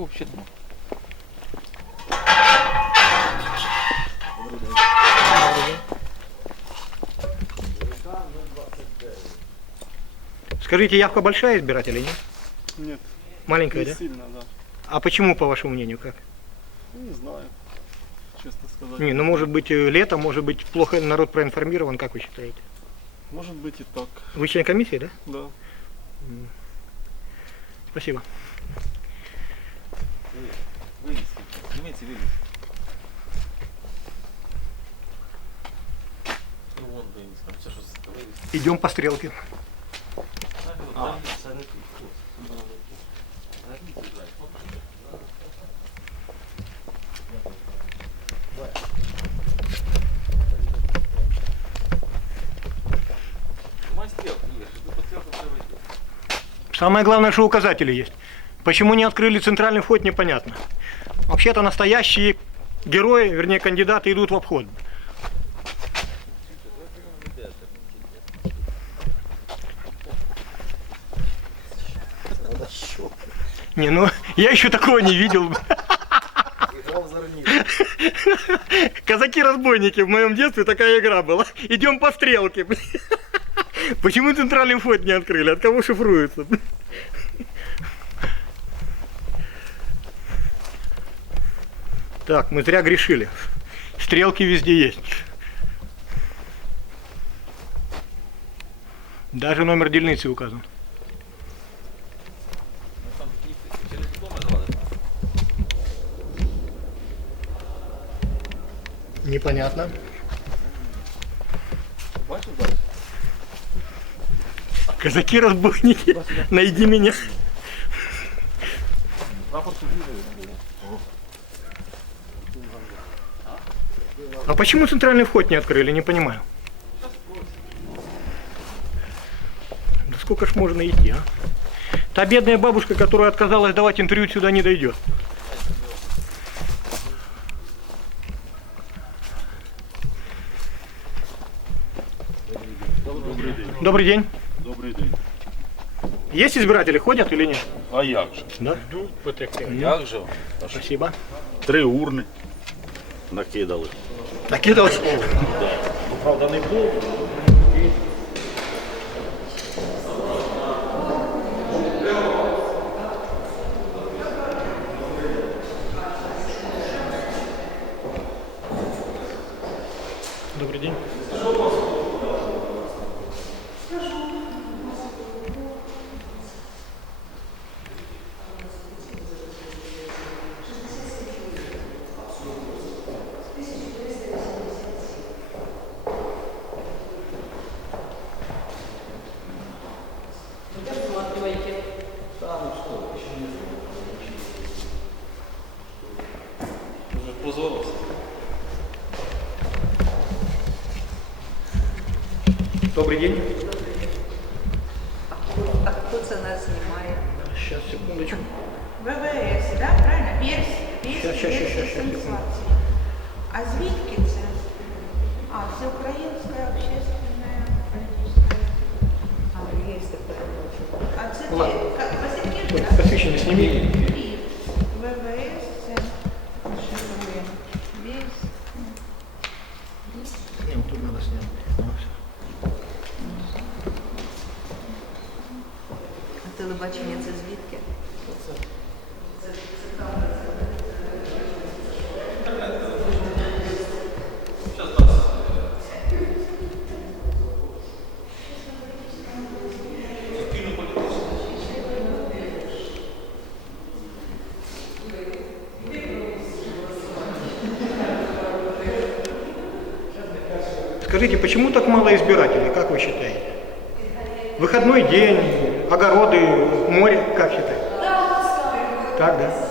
Фу, ще нема. Скажите, явка большая избирателей, нет? Нет, Маленькая, не да? сильно, да. А почему, по вашему мнению, как? Ну, Не знаю, честно сказать. Не, ну может быть э, лето, может быть плохо народ проинформирован, как вы считаете? Может быть и так, Вы член комиссии, да? да. Спасибо. Виліз. Зніміться, виліз. Ну, вон виліз. Там все, що з- виліз. Идем по стрелке. Так, от, там, це не тут, тут. Сюди надо йти. Нажміть, Ізраїль. От. Нажимай стрілку, Ігор, щоб ти по стрілку треба йти. Самое главное, что указатели есть. Почему не открыли центральный вход, непонятно. Вообще-то настоящие герои, вернее кандидаты, идут в обход. Не, ну я еще такого не видел. Казаки-разбойники в моем детстве такая игра была. Идем по стрелке. Почему центральный вход не открыли? От кого шифруется? Так, мы зря грешили. Стрелки везде есть. Даже номер дільниці указан. Ну, там їхати. Через дома завалити. Непонятно. Бачиш зараз? Казаки-разбойники, найди меня. Прапор А почему центральный вход не открыли, не понимаю. Да сколько ж можно идти, а? Та бедная бабушка, которая отказалась давать интервью, сюда не дойдет. Добрый день. Добрий день. Есть избиратели, ходят или нет? А як же? Да. Як же? Спасибо. Три урни накидали. Накидывай. Правда, не було. Добрый день. Вже позорився. Добрый день. А хто це нас знімає? Сейчас, секундочку. ВВС, да? Правильно? Версія. Щас, щас, щас, щас, щас, сенсації. А звідки це? А, це Українська общественна політична. А, є таке. А це Ладно. ти? Ка- Васильківська, Вот, да? посвящение сними. Телебачення це звідки? Скажите, почему так мало избирателей, как вы считаете? Выходной день, огороды, море, как считаете? Так, да.